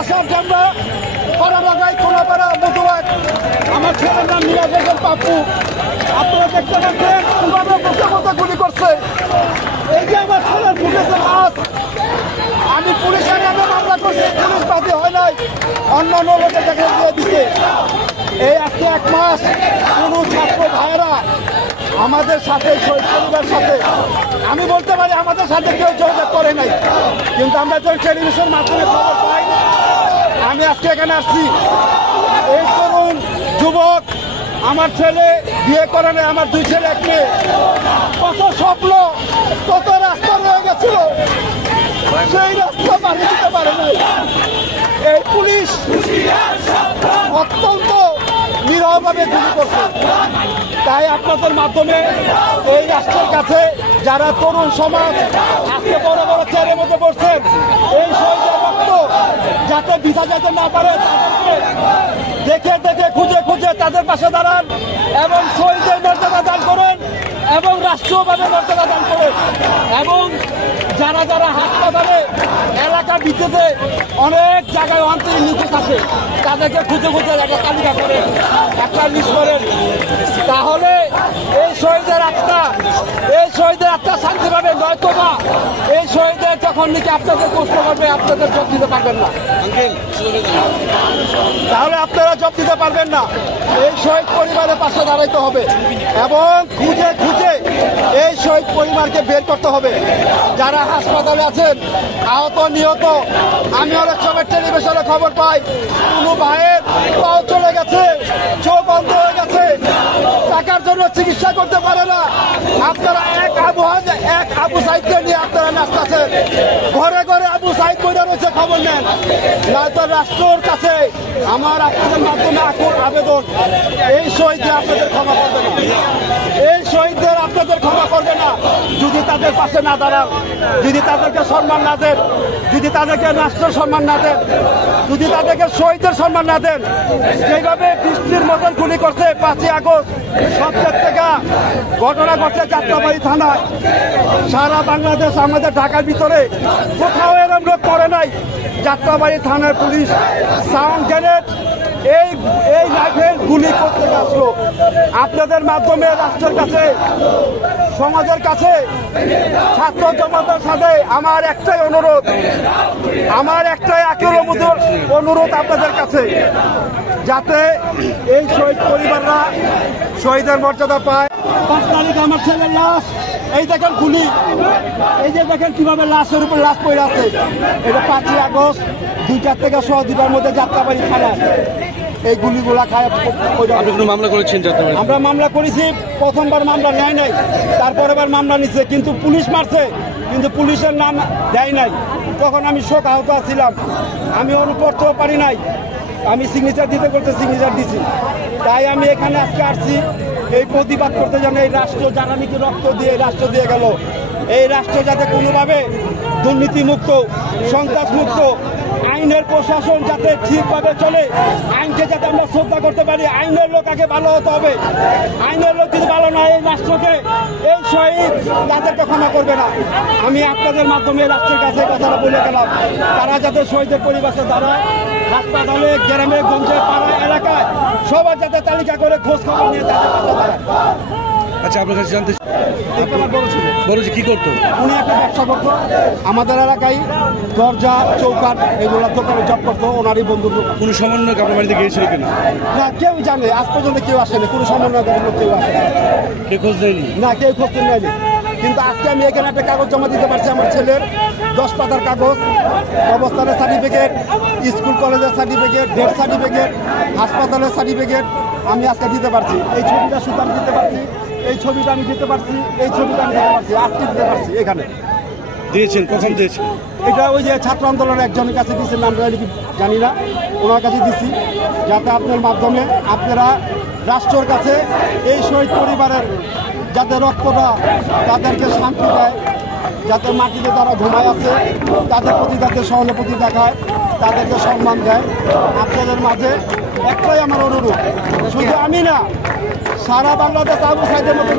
আমরা কড়াবাগাই কোনাপাড়া মধুবাগ আমার ছেলের নাম মিরাজ হোসেন পাপ্পু। আপনারা দেখতে পাচ্ছেন কিভাবে বুকে মতো গুলি করছে। এই যে আমার ছেলের ফুটেছে লাশ। আমি পুলিশের নামে মামলা করছি, পুলিশ বাদী হয় নাই, অন্য লোকের দেখা দিয়ে দিচ্ছে। এই আজকে 1 মাস কোনো ছাত্র ভাইয়েরা আমাদের সাথে শহীদ পরিবারের সাথে, আমি বলতে পারি আমাদের সাথে কেউ যোগাযোগ করে নাই, কিন্তু আমরা যখন টেলিভিশনের মাধ্যমে খবর পাই, আমি আজকে এখানে আসছি। এই তরুণ যুবক, আমার ছেলে বিয়ে করে নেই, আমার 2 ছেলে 1 মেয়ে, কত স্বপ্ন কত রাস্তা রয়ে গেছিল, সেই রাস্তা পাড়ি দিতে পারে নাই। এই পুলিশ অত্যন্ত নিরহভাবে গুলি করছে। তাই আপনাদের মাধ্যমে এই রাষ্ট্রের কাছে যারা তরুণ সমাজ আজকে বড় বড় চেয়ারের মধ্যে বসছেন, এই শহীদের রক্ত যাতে ভিজা যেতে না পারে, তাদেরকে দেখে দেখে খুঁজে খুঁজে তাদের পাশে দাঁড়ান এবং শহীদের মর্যাদা দান করেন এবং রাষ্ট্রীয়ভাবে মর্যাদা দান করেন। এবং যারা যারা হাসপাতালে এলাকা ভিত্তিতে অনেক জায়গায় অন্তরীণ নিখোঁজ আছে, তাদেরকে খুঁজে খুঁজে একটা তালিকা করেন, একটা লিস্ট করেন। তাহলে এই শহীদের আত্মা শান্তি পাবে। নয়তোবা এই শহীদের যখন নাকি আপনাদের কষ্ট করবে, আপনাদের জব দিতে পারবেন না, তাহলে আপনারা জব দিতে পারবেন না। এই শহীদ পরিবারের পাশে দাঁড়াইতে হবে এবং খুঁজে খুঁজে এই শহীদ পরিবারকে বের করতে হবে। যারা হাসপাতালে আছেন আহত নিহত, আমি অনেক সময় টেলিভিশনে খবর পাই কোনো ভাইয়ের পাও চলে গেছে, চোখ বন্ধ হয়ে গেছে, টাকার জন্য চিকিৎসা করতে পারে না। আপনারা এক আবু সাইদকে নিয়ে আপনারা নাচতেছেন, ঘরে ঘরে আবু সাইদ বইটা রয়েছে, খবর নেন। নয়তো রাষ্ট্রের কাছে আমার আপনাদের মাধ্যমে আকুল আবেদন, এই শহীদদের আপনাদের ক্ষমা করবে না, এই শহীদদের আপনাদের ক্ষমা করবে না যদি তাদের পাশে না দাঁড়ান, যদি তাদেরকে সম্মান না দেন, যদি তাদেরকে রাষ্ট্রের সম্মান না দেন, যদি তাদেরকে শহীদের সম্মান না দেন। যেভাবে বৃষ্টির মতন গুলি করছে 5ই আগস্ট সবচেয়ে থেকে ঘটনা ঘটছে যাত্রাবাড়ি থানায়। সারা বাংলাদেশ আমাদের ঢাকার ভিতরে কোথাও এরকম লোক করে নাই। যাত্রাবাড়ি থানার পুলিশ সাউন্ড গ্রেনেড এই রাইফেল গুলি করতে আসলো। আপনাদের মাধ্যমে রাষ্ট্রের কাছে, সমাজের কাছে, ছাত্র জনতার সাথে আমার একটাই অনুরোধ, আমার একটাই আকুল অনুরোধ আপনাদের কাছে, যাতে এই শহীদ পরিবাররা শহীদের মর্যাদা পায়। 5 তারিখ আমার ছেলের লাশ, এই দেখেন গুলি, এই যে দেখেন কিভাবে লাশের উপর লাশ পড়ে আছে। এটা 5ই আগস্ট 2টা থেকে 2টার মধ্যে যাত্রাবাড়ি থানায় এই গুলিগুলা খায়। মামলা করেছেন? আমরা মামলা করেছি, প্রথমবার মামলা নেয় নাই, তারপরে বার মামলা নিচ্ছে, কিন্তু পুলিশ মারছে, কিন্তু পুলিশের নাম দেয় নাই। তখন আমি শোক আহত ছিলাম, আমি অনুপড়তেও পারি নাই, আমি সিগনেচার দিতে করতে সিগনেচার দিছি। তাই আমি এখানে আজকে আসছি এই প্রতিবাদ করতে, যেন এই রাষ্ট্র যারা নাকি রক্ত দিয়ে রাষ্ট্র দিয়ে গেল, এই রাষ্ট্র যাতে কোনোভাবে দুর্নীতিমুক্ত, সন্ত্রাসমুক্ত, আইনের প্রশাসন যাতে ঠিকভাবে চলে, আইনকে যাতে আমরা শ্রদ্ধা করতে পারি। আইনের লোক আগে ভালো হতে হবে, আইনের লোক যদি ভালো নয়, এই রাষ্ট্রকে, এই শহীদ তাদেরকে ক্ষমা করবে না। আমি আপনাদের মাধ্যমে রাষ্ট্রের কাছে কথাটা বলে গেলাম, তারা যাতে শহীদের পরিবেশে দাঁড়ায়, হাসপাতালে, গ্রামে গঞ্জে, পাড়া এলাকায় সবার যাতে তালিকা করে খোঁজ খবর নিয়ে তাদের পাশে দাঁড়ায়। আচ্ছা, আপনার কাছে জানতে বড় কি করতো? উনি একটা ব্যবসা করতো, আমাদের এলাকায় দরজা চৌকাঠ এগুলো দোকানে জব করতো, ওনারই বন্ধু। কোনো সমন্বয় আপনার বাড়িতে গিয়েছিল কিনা? না, কেউ জানে, আজ পর্যন্ত কেউ আসেনি, কোনো সমন্বয় কেউ আসে কেউ খোঁজ দেয়নি? না, কেউ খোঁজ নেয়নি। কিন্তু আজকে আমি এখানে একটা কাগজ জমা দিতে পারছি, আমার ছেলের 10 পাতার কাগজ, অবস্থানের সার্টিফিকেট, স্কুল কলেজের সার্টিফিকেট, ডেথ সার্টিফিকেট, হাসপাতালের সার্টিফিকেট আমি আজকে দিতে পারছি। এই ছবিটা সুতাম দিতে পারছি, এই ছবিটা আমি দিতে পারছি, এই ছবিটা আমি দিতে পারছি, আজকে দিতে পারছি। এখানে দিয়েছেন? কখন দিয়েছেন? এটা ওই যে ছাত্র আন্দোলনের একজনের কাছে দিয়েছি, নামটা জানি না, ওনার কাছে দিছি, যাতে আপনার মাধ্যমে আপনারা রাষ্ট্রের কাছে এই শহীদ পরিবারের যাতে রক্তটা তাদেরকে শান্তি দেয়, যাতে মাটিতে তারা ঘুমায় আছে তাদের প্রতি যাতে সহানুভূতি দেখায়, তাদেরকে সম্মান দেয়। আপনাদের মাঝে একটাই আমার অনুরোধ, শুধু আমি না, সারা বাংলাদেশ আবু সাইদের মতো